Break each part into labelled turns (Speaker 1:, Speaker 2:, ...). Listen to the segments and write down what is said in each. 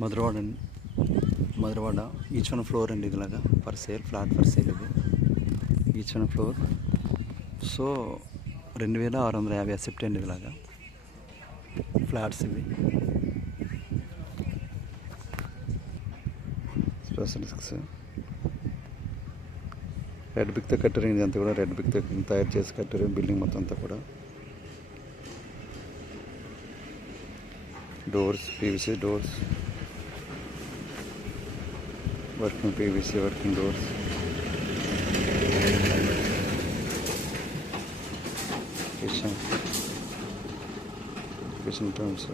Speaker 1: మధురవాడ అండి. Madhurawada each one floor అండి ఇదిలాగా. For sale flat for sale ఇది. Each one floor. సో రెండు వేల ఆరు వందల యాభై అసెప్ట్ అండి ఇదిలాగా. ఫ్లాట్స్ ఇవి. స్పెషల్ సిక్స్ రెడ్ బిక్తో కట్టారు ఇది అంతా కూడా. రెడ్ బిక్తో తయారు చేసి కట్టారు. బిల్డింగ్ మొత్తం అంతా కూడా. Doors PVC doors working PVC working doors kitchen kitchen terms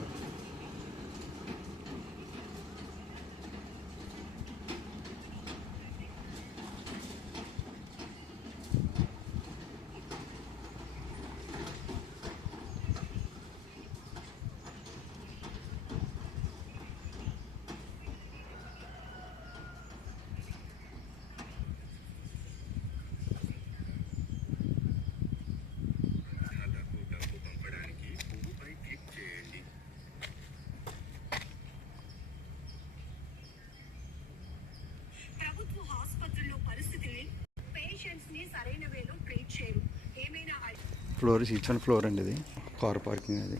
Speaker 1: floor each one floor అండి ఇది కార్ పార్కింగ్ అది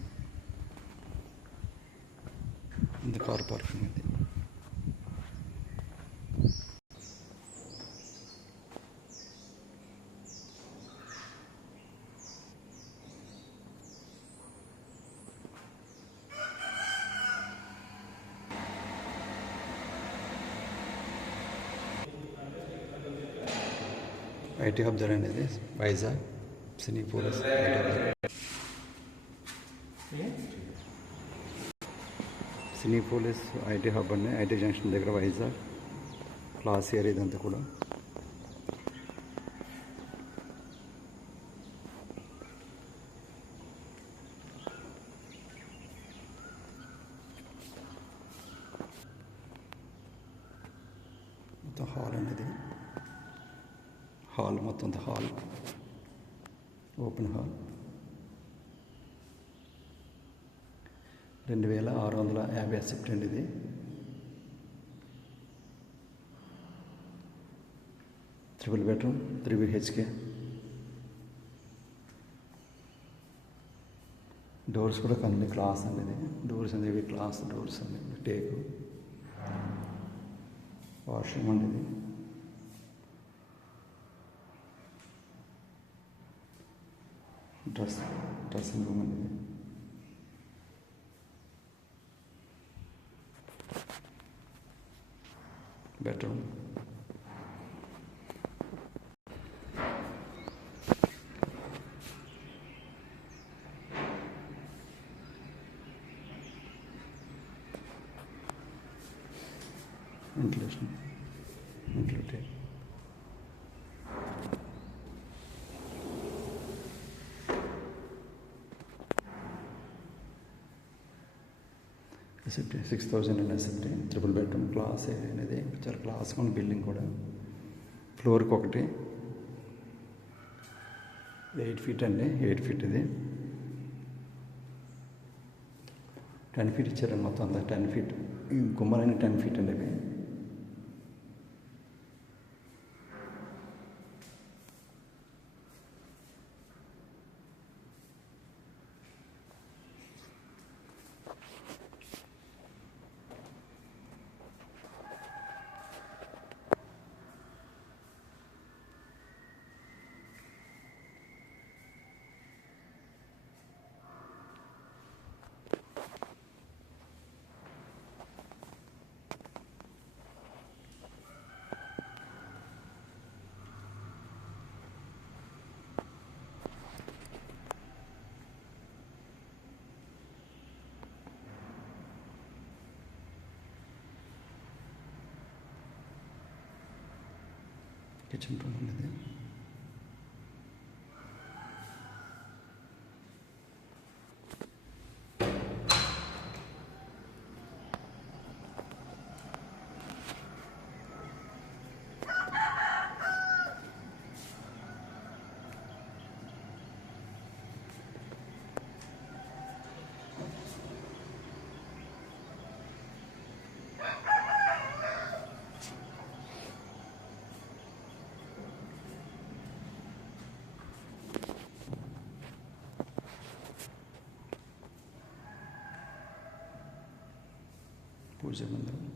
Speaker 1: ఇది కార్ పార్కింగ్ ఇది ఐటీ హబ్ అండి ఇది Vizag Cinepolis IT Cinepolis IT hub అండి ఐటీ జంక్షన్ దగ్గర వైజాగ్. క్లాస్ ఇయర్ ఇదంతా కూడా. మొత్తం హాల్ అనేది. హాల్ మొత్తం హాల్ ఓపెన్ హాల్. రెండు వేల ఆరు వందల యాభై అసెప్ట్ అండి ఇది. Triple bedroom three BHK doors కూడా కొన్ని క్లాస్ అండి ఇది. డోర్స్ అనేవి క్లాస్ డోర్స్ అండి టేకు. వాష్రూమ్ అండి ఇది. డ్రెస్ డ్రెస్సింగ్ రూమ్ అండి ఇది bedroom ventilation SFT six thousand and SFT triple bedroom class అనేది చాలా క్లాస్గా ఉంది బిల్డింగ్ కూడా. ఫ్లోర్కి ఒకటి. ఎయిట్ ఫీట్ అండి ఎయిట్ ఫీట్ ఇది. టెన్ ఫీట్ ఇచ్చారండి మొత్తం అంతా టెన్ ఫీట్ గుమ్మలన్నీ టెన్ ఫీట్ అండి అవి కిచెన్ రూమ్ ఉండేది üzerinde.